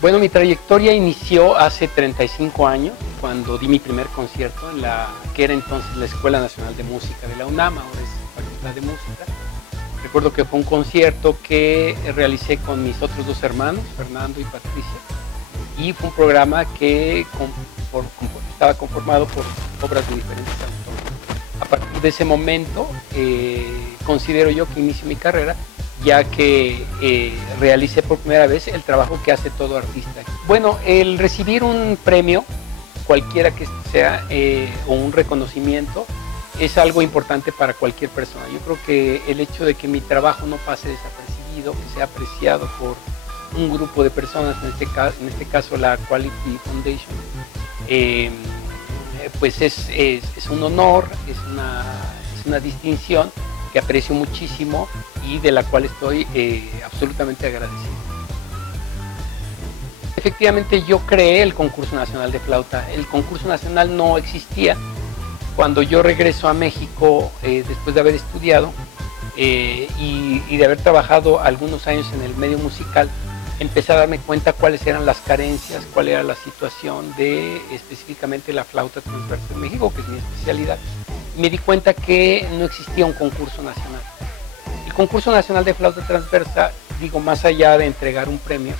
Bueno, mi trayectoria inició hace 35 años, cuando di mi primer concierto en la que era entonces la Escuela Nacional de Música de la UNAM, ahora es Facultad de Música. Recuerdo que fue un concierto que realicé con mis otros dos hermanos, Fernando y Patricia, y fue un programa que estaba conformado por obras de diferentes autores. A partir de ese momento, considero yo que inicio mi carrera, ya que realicé por primera vez el trabajo que hace todo artista. Bueno, el recibir un premio, cualquiera que sea, o un reconocimiento, es algo importante para cualquier persona. Yo creo que el hecho de que mi trabajo no pase desapercibido, que sea apreciado por un grupo de personas, en este caso la Quality Foundation, pues es un honor, es una distinción que aprecio muchísimo y de la cual estoy absolutamente agradecido. Efectivamente, yo creé el Concurso Nacional de Flauta. El Concurso Nacional no existía. Cuando yo regreso a México, después de haber estudiado y de haber trabajado algunos años en el medio musical, empecé a darme cuenta cuáles eran las carencias, cuál era la situación de específicamente la flauta transversa en México, que es mi especialidad. Me di cuenta que no existía un concurso nacional. El Concurso Nacional de Flauta Transversa, digo, más allá de entregar un premio,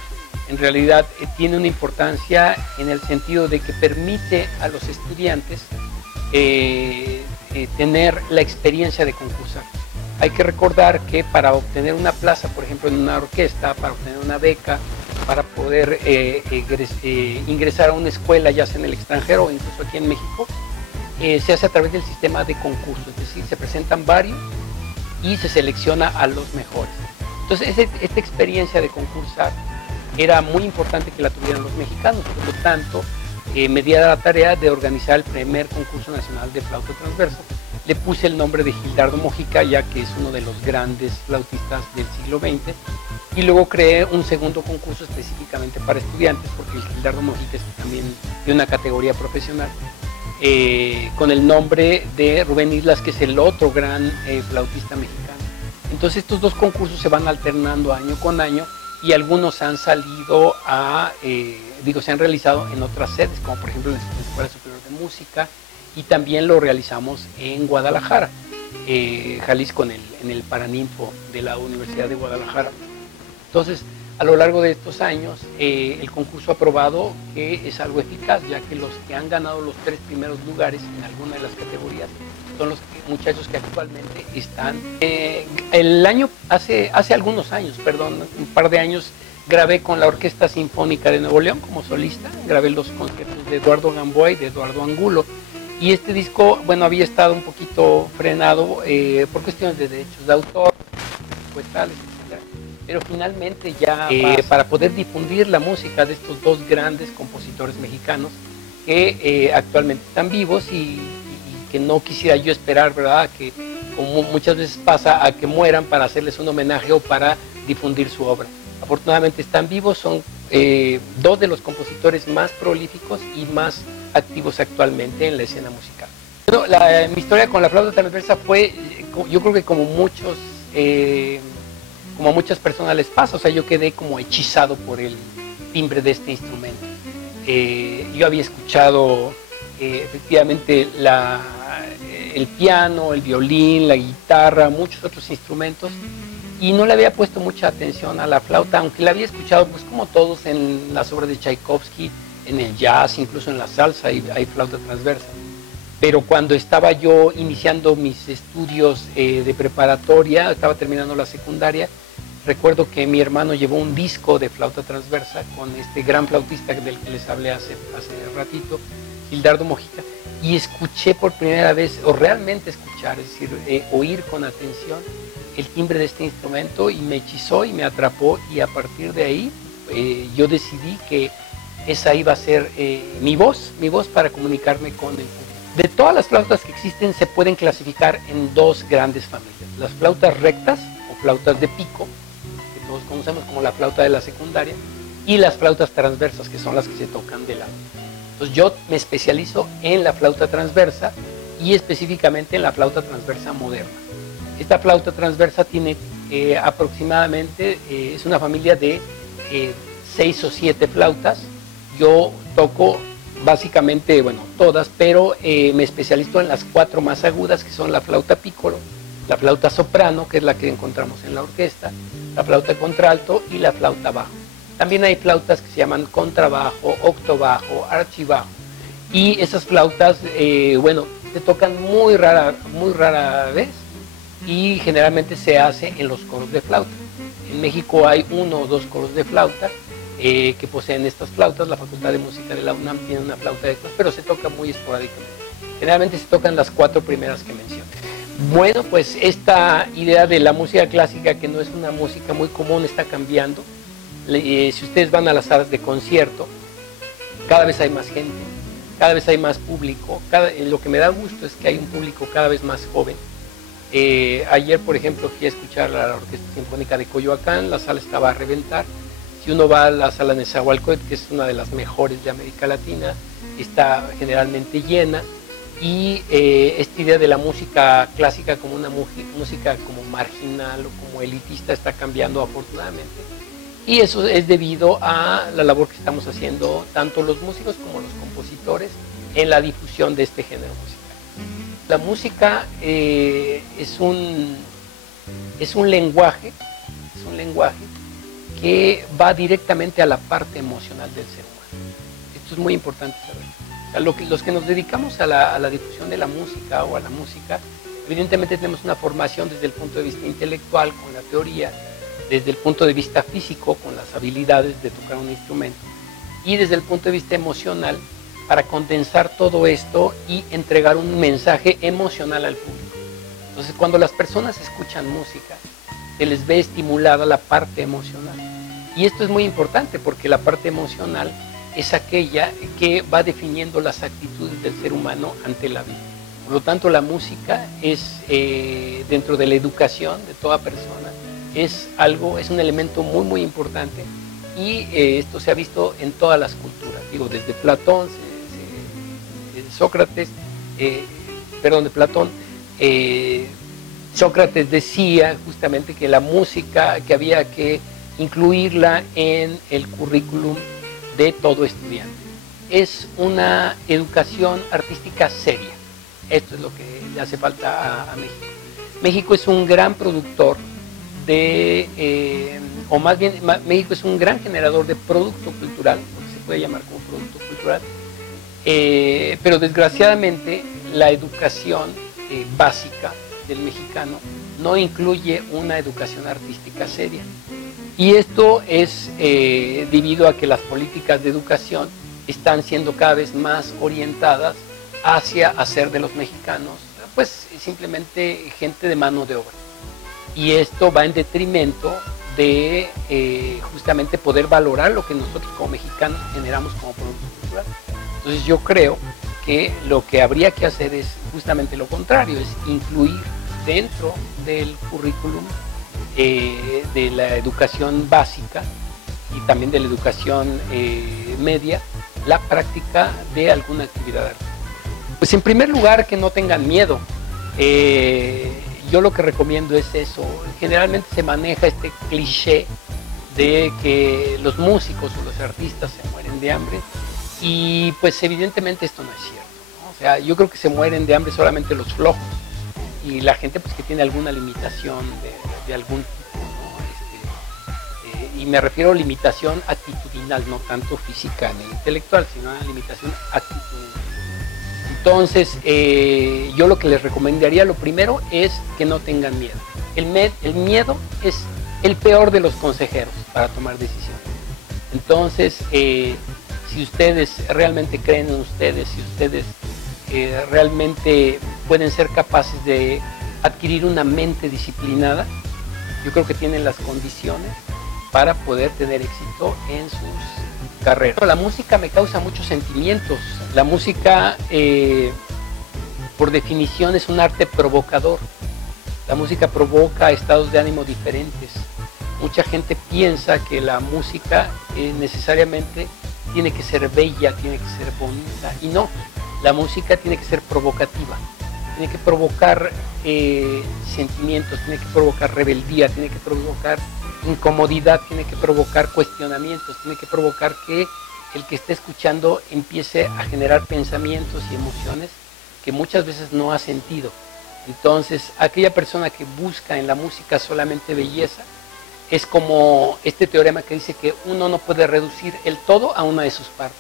en realidad tiene una importancia en el sentido de que permite a los estudiantes tener la experiencia de concursar. Hay que recordar que para obtener una plaza, por ejemplo, en una orquesta, para obtener una beca, para poder ingresar a una escuela, ya sea en el extranjero o incluso aquí en México, se hace a través del sistema de concurso, es decir, se presentan varios y se selecciona a los mejores. Entonces, esta experiencia de concursar era muy importante que la tuvieran los mexicanos, por lo tanto, me di a la tarea de organizar el primer concurso nacional de flauta transversa. Le puse el nombre de Gildardo Mojica, ya que es uno de los grandes flautistas del siglo XX, y luego creé un segundo concurso específicamente para estudiantes, porque el Gildardo Mojica es también de una categoría profesional, con el nombre de Rubén Islas, que es el otro gran flautista mexicano. Entonces estos dos concursos se van alternando año con año y algunos han salido se han realizado en otras sedes, como por ejemplo en la Escuela Superior de Música, y también lo realizamos en Guadalajara, Jalisco, en el Paraninfo de la Universidad de Guadalajara. Entonces, a lo largo de estos años, el concurso ha probado que es algo eficaz, ya que los que han ganado los 3 primeros lugares en alguna de las categorías son los muchachos que actualmente están. Hace algunos años, un par de años, grabé con la Orquesta Sinfónica de Nuevo León como solista, grabé los conciertos de Eduardo Gamboa y de Eduardo Angulo. Y este disco, bueno, había estado un poquito frenado por cuestiones de derechos de autor, pues tales, etc. Pero finalmente ya para poder difundir la música de estos dos grandes compositores mexicanos que actualmente están vivos y que no quisiera yo esperar, ¿verdad?, que como muchas veces pasa, a que mueran para hacerles un homenaje o para difundir su obra. Afortunadamente están vivos, son dos de los compositores más prolíficos y más activos actualmente en la escena musical. Bueno, mi historia con la flauta transversa fue, yo creo que como a muchas personas les pasa, o sea, yo quedé como hechizado por el timbre de este instrumento. Yo había escuchado efectivamente el piano, el violín, la guitarra, muchos otros instrumentos, y no le había puesto mucha atención a la flauta, aunque la había escuchado, pues como todos, en las obras de Tchaikovsky, en el jazz, incluso en la salsa hay flauta transversa. Pero cuando estaba yo iniciando mis estudios de preparatoria, estaba terminando la secundaria, recuerdo que mi hermano llevó un disco de flauta transversa con este gran flautista del que les hablé hace ratito, Gildardo Mojica, y escuché por primera vez, o realmente escuchar, es decir, oír con atención el timbre de este instrumento, y me hechizó y me atrapó, y a partir de ahí yo decidí que esa iba a ser mi voz para comunicarme con el público. De todas las flautas que existen se pueden clasificar en dos grandes familias: las flautas rectas o flautas de pico, que todos conocemos como la flauta de la secundaria, y las flautas transversas, que son las que se tocan de lado. Entonces yo me especializo en la flauta transversa y específicamente en la flauta transversa moderna. Esta flauta transversa tiene aproximadamente, es una familia de 6 o 7 flautas. Yo toco básicamente, bueno, todas, pero me especializo en las 4 más agudas, que son la flauta pícolo, la flauta soprano, que es la que encontramos en la orquesta, la flauta contralto y la flauta bajo. También hay flautas que se llaman contrabajo, octobajo, archibajo. Y esas flautas, bueno, se tocan muy rara vez y generalmente se hace en los coros de flauta. En México hay 1 o 2 coros de flauta que poseen estas flautas. La Facultad de Música de la UNAM tiene una flauta de estas, pero se toca muy esporádicamente. Generalmente se tocan las 4 primeras que mencioné. Bueno, pues esta idea de la música clásica, que no es una música muy común, está cambiando. Si ustedes van a las salas de concierto, cada vez hay más gente, cada vez hay más público. Lo que me da gusto es que hay un público cada vez más joven. Ayer, por ejemplo, fui a escuchar a la Orquesta Sinfónica de Coyoacán, la sala estaba a reventar. Si uno va a la sala de Nezahualcóyotl, que es una de las mejores de América Latina, está generalmente llena. Y esta idea de la música clásica como una música como marginal o como elitista está cambiando afortunadamente. Y eso es debido a la labor que estamos haciendo tanto los músicos como los compositores en la difusión de este género musical. La música es un lenguaje que va directamente a la parte emocional del ser humano. Esto es muy importante saber. O sea, los que nos dedicamos a la difusión de la música o a la música, evidentemente tenemos una formación desde el punto de vista intelectual, con la teoría, desde el punto de vista físico, con las habilidades de tocar un instrumento, y desde el punto de vista emocional, para condensar todo esto y entregar un mensaje emocional al público. Entonces, cuando las personas escuchan música, se les ve estimulada la parte emocional. Y esto es muy importante porque la parte emocional es aquella que va definiendo las actitudes del ser humano ante la vida. Por lo tanto, la música es, dentro de la educación de toda persona, es un elemento muy importante, y esto se ha visto en todas las culturas. Digo, desde Platón, Sócrates decía justamente que la música, que había que incluirla en el currículum de todo estudiante. Es una educación artística seria. Esto es lo que le hace falta a México. México es un gran productor o más bien, México es un gran generador de producto cultural, porque se puede llamar como producto cultural, pero desgraciadamente la educación básica del mexicano no incluye una educación artística seria. Y esto es debido a que las políticas de educación están siendo cada vez más orientadas hacia hacer de los mexicanos, pues simplemente gente de mano de obra. Y esto va en detrimento de justamente poder valorar lo que nosotros como mexicanos generamos como producto cultural. Entonces yo creo que lo que habría que hacer es justamente lo contrario, es incluir dentro del currículum de la educación básica y también de la educación media, la práctica de alguna actividad artística. Pues en primer lugar, que no tengan miedo. Yo lo que recomiendo es eso. Generalmente se maneja este cliché de que los músicos o los artistas se mueren de hambre, y pues evidentemente esto no es cierto, ¿no? O sea, yo creo que se mueren de hambre solamente los flojos y la gente pues que tiene alguna limitación de algún tipo, ¿no? Y me refiero a limitación actitudinal, no tanto física ni intelectual, sino a una limitación actitudinal. Entonces, yo lo que les recomendaría, lo primero, es que no tengan miedo. El miedo es el peor de los consejeros para tomar decisiones. Entonces, si ustedes realmente creen en ustedes, si ustedes realmente pueden ser capaces de adquirir una mente disciplinada, yo creo que tienen las condiciones para poder tener éxito en sus carreras. La música me causa muchos sentimientos. La música, por definición, es un arte provocador. La música provoca estados de ánimo diferentes. Mucha gente piensa que la música necesariamente tiene que ser bella, tiene que ser bonita, y no. La música tiene que ser provocativa, tiene que provocar sentimientos, tiene que provocar rebeldía, tiene que provocar incomodidad tiene que provocar cuestionamientos, tiene que provocar que el que esté escuchando empiece a generar pensamientos y emociones que muchas veces no ha sentido. Entonces, aquella persona que busca en la música solamente belleza, es como este teorema que dice que uno no puede reducir el todo a una de sus partes.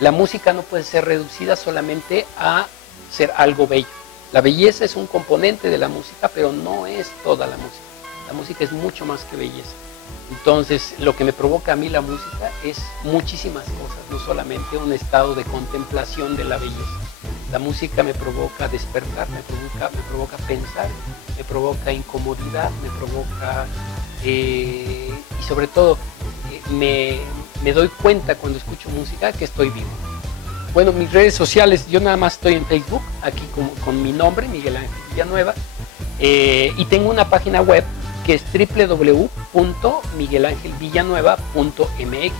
La música no puede ser reducida solamente a ser algo bello. La belleza es un componente de la música, pero no es toda la música. La música es mucho más que belleza. Entonces, lo que me provoca a mí la música es muchísimas cosas, no solamente un estado de contemplación de la belleza. La música me provoca despertar, me provoca pensar, me provoca incomodidad, me provoca y sobre todo me doy cuenta cuando escucho música que estoy vivo. Bueno, mis redes sociales, yo nada más estoy en Facebook, aquí con mi nombre, Miguel Ángel Villanueva, y tengo una página web que es www.miguelangelvillanueva.mx.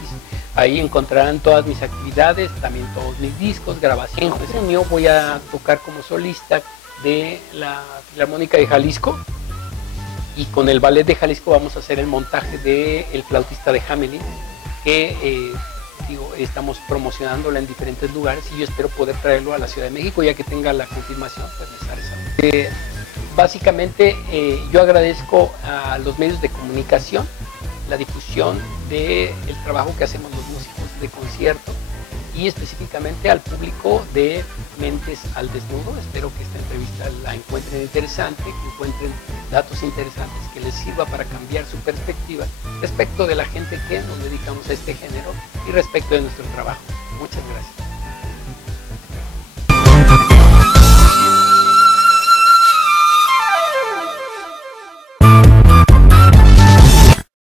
Ahí encontrarán todas mis actividades, también todos mis discos, grabaciones. En junio voy a tocar como solista de la Filarmónica de Jalisco, y con el Ballet de Jalisco vamos a hacer el montaje de El Flautista de Hamelin, que estamos promocionándolo en diferentes lugares, y yo espero poder traerlo a la Ciudad de México. Ya que tenga la confirmación, pues les haré saber. Básicamente yo agradezco a los medios de comunicación la difusión del trabajo que hacemos los músicos de concierto, y específicamente al público de Mentes al Desnudo. Espero que esta entrevista la encuentren interesante, que encuentren datos interesantes que les sirva para cambiar su perspectiva respecto de la gente que nos dedicamos a este género y respecto de nuestro trabajo. Muchas gracias.